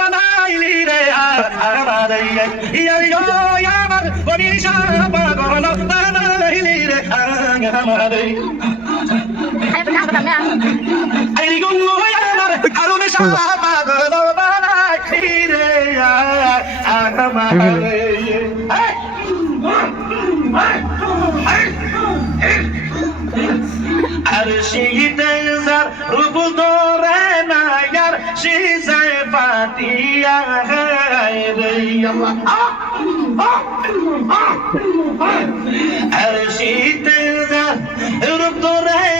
বানাইলি রে আমার ইয়ার আমার বনিশা পাগল বানাইলি রে আমার এই গুলো আমার কারণে পাগল বানাইলি রে আমার আর শীতে যার রূপ ধরে না यार शीशे पातिया है रे अल्लाह আর শীতে যার রূপ ধরে